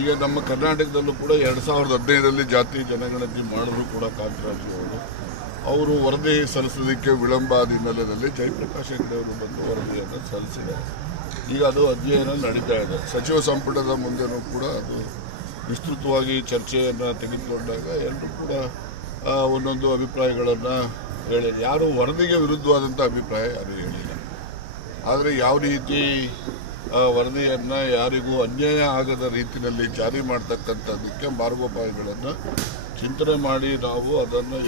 ಈಗ ನಮ್ಮ ಕರ್ನಾಟಕದಲ್ಲೂ ಕೂಡ 2015ರಲ್ಲಿ ಜಾತಿ ಜನಗಣತಿ ಮಾಡಿದ್ರು ಕೂಡ ಕಾಂತರಾಜು ಅವರು ವರದಿ ಸಲ್ಲಿಸೋದಕ್ಕೆ ವಿಳಂಬ ಆದ ಹಿನ್ನೆಲೆಯಲ್ಲಿ ಜಯಪ್ರಕಾಶ್ ಹೆಗಡೆ ಅವರು ಬಂದು ವರದಿಯನ್ನು ಸಲ್ಲಿಸಿದ್ದಾರೆ. ಈಗ ಅದು ಅಧ್ಯಯನ ನಡೀತಾ ಇದೆ. ಸಚಿವ ಸಂಪುಟದ ಮುಂದೆನೂ ಕೂಡ ಅದು ವಿಸ್ತೃತವಾಗಿ ಚರ್ಚೆಯನ್ನು ತೆಗೆದುಕೊಂಡಾಗ ಎಲ್ಲರೂ ಕೂಡ ಒಂದೊಂದು ಅಭಿಪ್ರಾಯಗಳನ್ನು ಹೇಳಿಲ್ಲ. ಯಾರು ವರದಿಗೆ ವಿರುದ್ಧವಾದಂಥ ಅಭಿಪ್ರಾಯ ಯಾರೂ ಹೇಳಿಲ್ಲ. ಆದರೆ ಯಾವ ರೀತಿ ವರದಿಯನ್ನು ಯಾರಿಗೂ ಅನ್ಯಾಯ ಆಗದ ರೀತಿಯಲ್ಲಿ ಜಾರಿ ಮಾಡ್ತಕ್ಕಂಥದ್ದಕ್ಕೆ ಮಾರ್ಗೋಪಾಯಗಳನ್ನು ಚಿಂತನೆ ಮಾಡಿ ನಾವು ಅದನ್ನು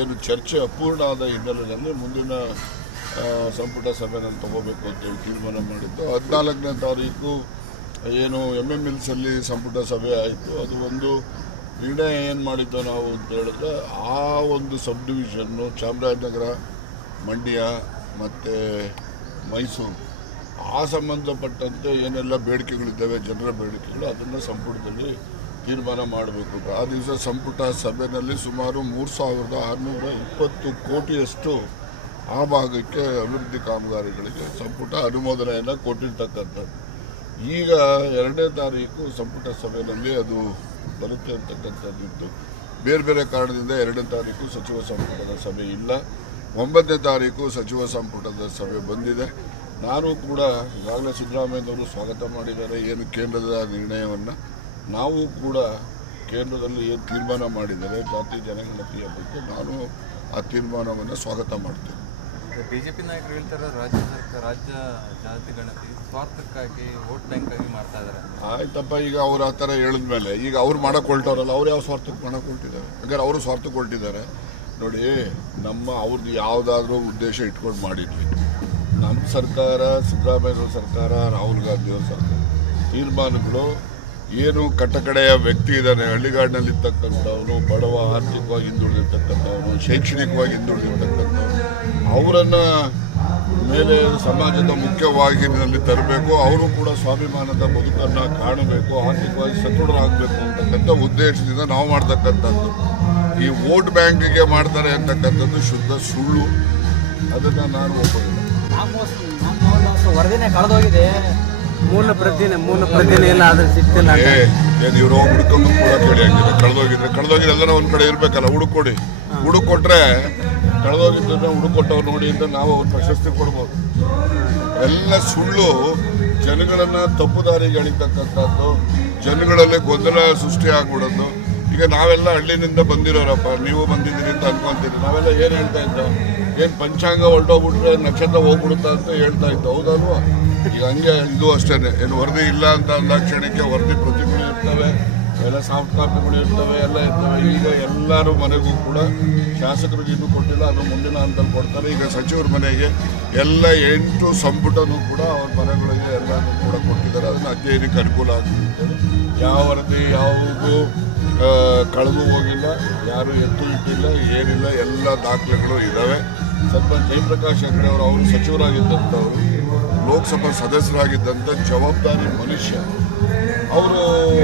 ಏನು ಚರ್ಚೆ ಅಪೂರ್ಣ ಆದ ಹಿನ್ನೆಲೆಯಲ್ಲಿ ಮುಂದಿನ ಸಂಪುಟ ಸಭೆಯಲ್ಲಿ ತಗೋಬೇಕು ಅಂತೇಳಿ ತೀರ್ಮಾನ ಮಾಡಿದ್ದು. 14ನೇ ತಾರೀಕು ಏನು MMLSಲ್ಲಿ ಸಂಪುಟ ಸಭೆ ಆಯಿತು. ಅದು ಒಂದು ನಿರ್ಣಯ ಏನು ಮಾಡಿದ್ದು ನಾವು ಅಂತ ಹೇಳಿದ್ರೆ, ಆ ಒಂದು ಸಬ್ ಡಿವಿಷನ್ನು ಚಾಮರಾಜನಗರ, ಮಂಡ್ಯ ಮತ್ತು ಮೈಸೂರು ಆ ಸಂಬಂಧಪಟ್ಟಂತೆ ಏನೆಲ್ಲ ಬೇಡಿಕೆಗಳಿದ್ದಾವೆ, ಜನರ ಬೇಡಿಕೆಗಳು, ಅದನ್ನು ಸಂಪುಟದಲ್ಲಿ ತೀರ್ಮಾನ ಮಾಡಬೇಕು. ಆ ದಿವಸ ಸಂಪುಟ ಸಭೆಯಲ್ಲಿ ಸುಮಾರು 3620 ಕೋಟಿಯಷ್ಟು ಆ ಭಾಗಕ್ಕೆ ಅಭಿವೃದ್ಧಿ ಕಾಮಗಾರಿಗಳಿಗೆ ಸಂಪುಟ ಅನುಮೋದನೆಯನ್ನು ಕೊಟ್ಟಿರ್ತಕ್ಕಂಥದ್ದು. ಈಗ 2ನೇ ತಾರೀಕು ಸಂಪುಟ ಸಭೆಯಲ್ಲಿ ಅದು ಬರುತ್ತೆ ಅಂತಕ್ಕಂಥದ್ದಿತ್ತು. ಬೇರೆ ಬೇರೆ ಕಾರಣದಿಂದ 2ನೇ ತಾರೀಕು ಸಚಿವ ಸಂಪುಟದ ಸಭೆ ಇಲ್ಲ. 9ನೇ ತಾರೀಕು ಸಚಿವ ಸಂಪುಟದ ಸಭೆ ಬಂದಿದೆ. ನಾನು ಕೂಡ ಈಗಾಗಲೇ ಸಿದ್ದರಾಮಯ್ಯನವರು ಸ್ವಾಗತ ಮಾಡಿದ್ದಾರೆ ಏನು ಕೇಂದ್ರದ ನಿರ್ಣಯವನ್ನು. ನಾವು ಕೂಡ ಕೇಂದ್ರದಲ್ಲಿ ಏನು ತೀರ್ಮಾನ ಮಾಡಿದ್ದಾರೆ ಜಾತಿ ಜನಗಣತಿಯ ಬಗ್ಗೆ ನಾನು ಆ ತೀರ್ಮಾನವನ್ನು ಸ್ವಾಗತ ಮಾಡ್ತೇನೆ. ಬಿಜೆಪಿ ನಾಯಕರು ಹೇಳ್ತಾರೆ ರಾಜ್ಯ ಜಾತಿ ಗಣತಿ ಸ್ವಾರ್ಥಕ್ಕಾಗಿ ವೋಟ್ ಬ್ಯಾಂಕ್ ಆಗಿ ಮಾಡ್ತಾ ಇದ್ದಾರೆ. ಆಯ್ತಪ್ಪ, ಈಗ ಅವ್ರು ಆ ಥರ ಹೇಳಿದ್ಮೇಲೆ ಈಗ ಅವ್ರು ಮಾಡೋಕೊಳ್ತಾರಲ್ಲ, ಅವ್ರು ಯಾವ ಸ್ವಾರ್ಥಕ್ಕೆ ಮಾಡೋಕೊಳ್ತಿದ್ದಾರೆ? ಹಾಗಾದ್ರೆ ಅವರು ಸ್ವಾರ್ಥಕೊಳ್ತಿದ್ದಾರೆ. ನೋಡಿ, ಅವ್ರದ್ದು ಯಾವುದಾದ್ರೂ ಉದ್ದೇಶ ಇಟ್ಕೊಂಡು ಮಾಡಿದ್ವಿ. ನಮ್ಮ ಸರ್ಕಾರ, ಸಿದ್ದರಾಮಯ್ಯವ್ರ ಸರ್ಕಾರ, ರಾಹುಲ್ ಗಾಂಧಿಯವ್ರ ಸರ್ಕಾರ ತೀರ್ಮಾನಗಳು ಏನು ಕಟ್ಟಕಡೆಯ ವ್ಯಕ್ತಿ ಇದ್ದಾನೆ, ಹಳ್ಳಿಗಾಡಿನಲ್ಲಿರ್ತಕ್ಕಂಥವನು, ಬಡವ, ಆರ್ಥಿಕವಾಗಿ ಹಿಂದುಳಿದಿರ್ತಕ್ಕಂಥವನು, ಶೈಕ್ಷಣಿಕವಾಗಿ ಹಿಂದುಳಿದಿರ್ತಕ್ಕಂಥವನು, ಅವರನ್ನು ಮೇಲೆ ಸಮಾಜದ ಮುಖ್ಯವಾಹಿನಿಯಲ್ಲಿ ತರಬೇಕು. ಅವರು ಕೂಡ ಸ್ವಾಭಿಮಾನದ ಬದುಕನ್ನು ಕಾಣಬೇಕು, ಆರ್ಥಿಕವಾಗಿ ಸದೃಢರಾಗಬೇಕು ಅಂತಕ್ಕಂಥ ಉದ್ದೇಶದಿಂದ ನಾವು ಮಾಡ್ತಕ್ಕಂಥದ್ದು. ಈ ವೋಟ್ ಬ್ಯಾಂಕಿಗೆ ಮಾಡ್ತಾರೆ ಅಂತಕ್ಕಂಥದ್ದು ಶುದ್ಧ ಸುಳ್ಳು. ಅದನ್ನು ನಾನು ಒಪ್ಪೋದಿಲ್ಲ. ವರದಿನೇ ಕಳೆದೋಗಿದೆ. ಮೂಲ ಪ್ರತಿನೇ ಎಲ್ಲ ಅದ್ರ ಸಿಗ್ತಿಲ್ಲ. ಏನು ಇವರು ಹುಡ್ಕೊಂಡು ಕೂಡ ಕೇಳಿ ಹಾಕಿದ್ರೆ ಕಳೆದೋಗಿದ್ರೆ ಎಲ್ಲರೂ ಒಂದು ಕಡೆ ಇರಬೇಕಲ್ಲ. ಹುಡುಕೊಟ್ರೆ ಕಳೆದೋಗಿದ್ರೆ ಹುಡುಕೊಟ್ಟವ್ರು ನೋಡಿ ಅಂತ ನಾವು ಅವ್ರ ಪ್ರಶಸ್ತಿ ಕೊಡ್ಬೋದು. ಎಲ್ಲ ಸುಳ್ಳು. ಜನಗಳನ್ನು ತಪ್ಪು ದಾರಿಗೆ ಎಳಿತಕ್ಕಂಥದ್ದು, ಜನಗಳಲ್ಲಿ ಗೊಂದಲ ಸೃಷ್ಟಿ ಆಗ್ಬಿಡೋದು. ಈಗ ನಾವೆಲ್ಲ ಹಳ್ಳಿನಿಂದ ಬಂದಿರೋರಪ್ಪ, ನೀವು ಬಂದಿದ್ದೀರಿ ಅಂತ ಅನ್ಕೊಂತೀರಿ. ನಾವೆಲ್ಲ ಏನು ಹೇಳ್ತಾ ಇದ್ದೋ, ಏನು ಪಂಚಾಂಗ ಹೊರಟೋಗ್ಬಿಟ್ರೆ ನಕ್ಷತ್ರ ಹೋಗ್ಬಿಡುತ್ತಾ ಅಂತ ಹೇಳ್ತಾ ಇದ್ದೋ, ಹೌದಲ್ವಾ? ಈಗ ಹಂಗೆ ಇದು ಅಷ್ಟೇ. ಏನು ವರದಿ ಇಲ್ಲ ಅಂತ ಅಂದ ಕ್ಷಣಕ್ಕೆ ವರದಿ ಪ್ರತಿಗಳು ಇರ್ತವೆ, ಎಲ್ಲ ಸಾಫ್ಟ್ ಕಾಪಿಗಳು ಇರ್ತವೆ, ಎಲ್ಲ ಇರ್ತವೆ. ಈಗ ಎಲ್ಲರೂ ಮನೆಗೂ ಕೂಡ ಶಾಸಕರಿಗೆ ಇನ್ನೂ ಕೊಟ್ಟಿಲ್ಲ, ಅದು ಮುಂದಿನ ಹಂತದಲ್ಲಿ ಕೊಡ್ತಾರೆ. ಈಗ ಸಚಿವರ ಮನೆಗೆ ಎಲ್ಲ 8 ಸಂಪುಟನೂ ಕೂಡ ಅವ್ರ ಮನೆಗಳಿಗೆ ಎಲ್ಲನೂ ಕೂಡ ಕೊಟ್ಟಿದ್ದಾರೆ. ಅದನ್ನು ಅಧ್ಯಯನಕ್ಕೆ ಅನುಕೂಲ ಆಗ್ತಿದ್ದಾರೆ. ಯಾವ ವರದಿ ಯಾವುದೂ ಕಳೆದು ಹೋಗಿಲ್ಲ, ಯಾರು ಎತ್ತು ಇಟ್ಟಿಲ್ಲ, ಏನಿಲ್ಲ, ಎಲ್ಲ ದಾಖಲೆಗಳು ಇದ್ದಾವೆ. ಸ್ವಲ್ಪ ಜಯಪ್ರಕಾಶ್ ಹೆಗಡೆ ಅವರು ಸಚಿವರಾಗಿದ್ದಂಥವ್ರು, ಲೋಕಸಭಾ ಸದಸ್ಯರಾಗಿದ್ದಂಥ ಜವಾಬ್ದಾರಿ ಮನುಷ್ಯ. ಅವರು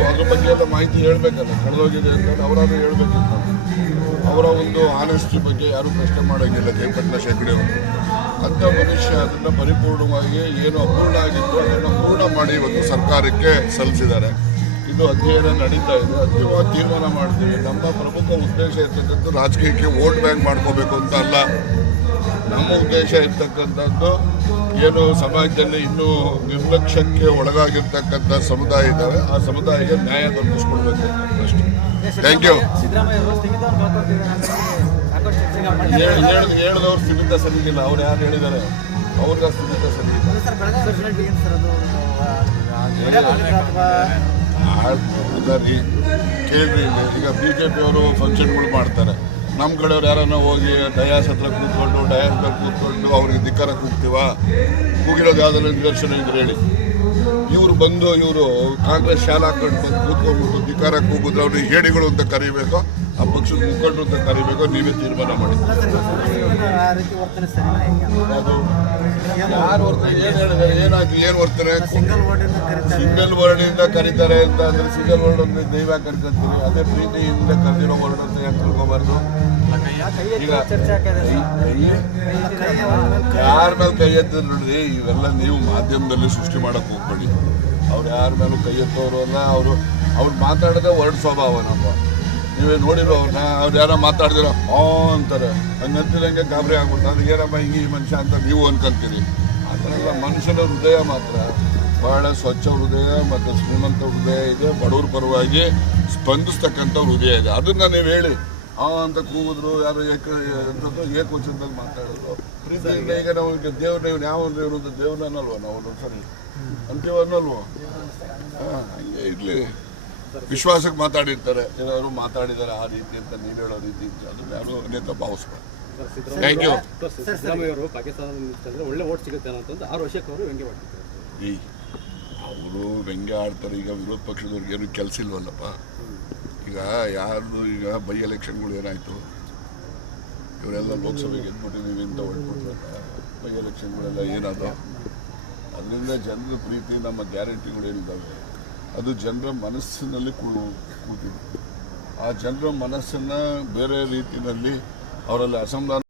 ಅದ್ರ ಬಗ್ಗೆ ಎಲ್ಲ ಮಾಹಿತಿ ಹೇಳಬೇಕಲ್ಲ, ಕಳೆದೋಗಿದೆ ಅಂತ ಅವರಾದ್ರೂ ಹೇಳಬೇಕಿಲ್ಲ. ಅವರ ಒಂದು ಆನೆಸ್ಟಿ ಬಗ್ಗೆ ಯಾರೂ ಪ್ರಶ್ನೆ ಮಾಡೋಂಗಿಲ್ಲ ಜಯಪ್ರಕಾಶ್ ಹೆಗಡೆ ಅವರು. ಅಂಥ ಮನುಷ್ಯ ಅದನ್ನು ಪರಿಪೂರ್ಣವಾಗಿ ಏನು ಅಪೂರ್ಣ ಆಗಿತ್ತು ಅದನ್ನು ಪೂರ್ಣ ಮಾಡಿ ಇವತ್ತು ಸರ್ಕಾರಕ್ಕೆ ಸಲ್ಲಿಸಿದ್ದಾರೆ. ಇದು ಅಧ್ಯಯನ ನಡೀತಾ ಇದೆ. ಅಂತಿಮವಾಗಿ ತೀರ್ಮಾನ ಮಾಡ್ತೀವಿ. ನಮ್ಮ ಪ್ರಮುಖ ಉದ್ದೇಶ ಇರ್ತಕ್ಕಂಥದ್ದು ರಾಜಕೀಯಕ್ಕೆ ವೋಟ್ ಬ್ಯಾಂಕ್ ಮಾಡ್ಕೋಬೇಕು ಅಂತ ಅಲ್ಲ. ನಮ್ಮ ಉದ್ದೇಶ ಇರ್ತಕ್ಕಂಥದ್ದು ಏನು ಸಮಾಜದಲ್ಲಿ ಇನ್ನೂ ನಿರ್ಲಕ್ಷ್ಯಕ್ಕೆ ಒಳಗಾಗಿರ್ತಕ್ಕಂಥ ಸಮುದಾಯ ಇದ್ದಾವೆ, ಆ ಸಮುದಾಯಕ್ಕೆ ನ್ಯಾಯ ದೊರಕಿಸ್ಕೊಡ್ಬೇಕು ಅಷ್ಟೇ. Thank you. ಹೇಳಿದವ್ರು ಸ್ಥಿಮಿತ ಸರಿಗಿಲ್ಲ. ಅವ್ರು ಯಾರು ಹೇಳಿದ್ದಾರೆ? ಅವ್ರಿಗೆ ಸ್ಥಿಮಿತ ಸರಿಗಿಲ್ಲ. ಕೇಳ್ರಿ, ಈಗ BJP ಅವರು ಫಂಕ್ಷನ್ಗಳು ಮಾಡ್ತಾರೆ. ನಮ್ಮ ಕಡೆಯವ್ರು ಯಾರನ್ನ ಹೋಗಿ ಡಯಾಸ್ ಹತ್ರ ಕೂತ್ಕೊಂಡು ಅವ್ರಿಗೆ ಧಿಕ್ಕಾರ ಕೂಗಿರೋದು ಯಾವುದೆಲ್ಲ ನಿದರ್ಶನ ಇದ್ರೆ ಹೇಳಿ. ಇವರು ಕಾಂಗ್ರೆಸ್ ಶಾಲೆ ಹಾಕೊಂಡು ಬಂದು ಕೂತ್ಕೊಂಡ್ಬಿಟ್ಟು ಧಿಕ್ಕಾರ ಕೂಗಿದ್ರೆ ಅವ್ರಿಗೆ ಹೇಡಿಗಳು ಅಂತ ಕರಿಬೇಕು, ಆ ಪಕ್ಷದ ಮುಖಂಡರು ಅಂತ ಕರಿಬೇಕು. ನೀವೇ ತೀರ್ಮಾನ ಮಾಡಿ. ಯಾರು ಏನು ವರ್ತನೆ? ಸಿಂಗಲ್ ವರ್ಡಿಂದ ಕರೀತಾರೆ ಅಂತ ಅಂದ್ರೆ ಸಿಂಗಲ್ ವರ್ಡ್ ಅಂದ್ರೆ ದೈವ ಕರ್ಕೊಂತೀವಿ. ಅದೇ ಪ್ರೀತಿಯಿಂದ ಕರೆದಿರೋ ವರ್ಡ್ ಅಂತ ಯಾಕೆ ತಿಳ್ಕೊಬಾರ್ದು? ಈಗ ಯಾರ ಮೇಲೆ ಕೈ ಎತ್ತಿದ್ರು ನೋಡ್ರಿ, ಇವೆಲ್ಲ ನೀವು ಮಾಧ್ಯಮದಲ್ಲಿ ಸೃಷ್ಟಿ ಮಾಡಕ್ ಹೋಗ್ಬೇಡಿ. ಅವ್ರು ಯಾರ ಮೇಲೂ ಕೈ ಎತ್ತೋರು ಅಲ್ಲ. ಅವ್ರು ಮಾತಾಡೋದೇ ವರ್ಡ್ ಸ್ವಭಾವ ನಮ್ಮ. ನೀವೇ ನೋಡಿರೋ ಅವ್ರು ಯಾರೋ ಮಾತಾಡಿದಿರೋ ಅಂತಾರೆ, ಹಂಗಂತಿದಂಗೆ ಗಾಬರಿ ಆಗ್ಬಿಟ್ಟು ಅದು ಏನಪ್ಪ ಹಿಂಗೆ ಈ ಮನುಷ್ಯ ಅಂತ ನೀವು ಅನ್ಕೊಂತೀರಿ. ಆ ಥರ ಎಲ್ಲ ಮನುಷ್ಯನ ಹೃದಯ ಮಾತ್ರ ಬಹಳ ಸ್ವಚ್ಛ ಹೃದಯ ಮತ್ತು ಶ್ರೀಮಂತ ಹೃದಯ ಇದೆ. ಬಡವ್ರ ಪರವಾಗಿ ಸ್ಪಂದಿಸ್ತಕ್ಕಂಥ ಹೃದಯ ಇದೆ. ಅದನ್ನ ನೀವು ಹೇಳಿ ಅಂತ ಕೂಗಿದ್ರು ಯಾರು ಏಕವಚನದಲ್ಲಿ ಮಾತಾಡಿದ್ರು ಪ್ರೀತಿಯಿಂದ. ಈಗ ನಾವು ದೇವ್ರನ್ನ ಯಾವ ಇರೋದು ದೇವ್ರನ್ನಲ್ವ ನಾವು ಸರಿ ಅಂತೀವ ಅನ್ನಲ್ವ? ಹಂಗೆ ಇರಲಿ. ವಿಶ್ವಾಸಕ್ಕೆ ಮಾತಾಡಿರ್ತಾರೆ, ಏನಾದ್ರು ಮಾತಾಡಿದ್ದಾರೆ ಆ ರೀತಿ ಅಂತ ನೀವು ಹೇಳೋ ರೀತಿ ಅದನ್ನ ಯಾರು ಅನ್ಯತಾ ಭಾವಿಸ್ತಾರೆ. Thank you. ಸಿದ್ದರಾಮಯ್ಯ ಅವರು ಪಾಕಿಸ್ತಾನದಲ್ಲಿ ಒಳ್ಳೆ ಓಟ್ ಸಿಗುತ್ತೆ ಅಂತಂದು 6 ವರ್ಷಕ್ಕೆ ಅವರು ವ್ಯಂಗ್ಯ ಮಾಡ್ತಿದ್ದಾರೆ. ಅವರು ವ್ಯಂಗ್ಯ ಆಡ್ತಾರೆ. ಈಗ ವಿರೋಧ ಪಕ್ಷದವ್ರಿಗೆ ಏನು ಕೆಲಸ ಇಲ್ವಲ್ಲಪ್ಪ. ಈಗ ಯಾರ್ದು ಈಗ ಬೈ ಎಲೆಕ್ಷನ್ಗಳು ಏನಾಯಿತು, ಇವರೆಲ್ಲ ಲೋಕಸಭೆಗೆ ಗೆದ್ಬಿಟ್ಟಿದ್ದೀವಿ ಅಂತ ಹೊರಟ್ಬಿಟ್ರಲ್ಲ. ಬೈ ಎಲೆಕ್ಷನ್ಗಳೆಲ್ಲ ಏನಾದ್ರು ಅದರಿಂದ ಜನರ ಪ್ರೀತಿ ನಮ್ಮ ಗ್ಯಾರಂಟಿಗಳೇನಿದ್ದಾವೆ ಅದು ಜನರ ಮನಸ್ಸಿನಲ್ಲಿ ಕೂತಿದೆ. ಆ ಜನರ ಮನಸ್ಸನ್ನು ಬೇರೆ ರೀತಿಯಲ್ಲಿ ಅವರಲ್ಲಿ ಅಸಮಾಧಾನ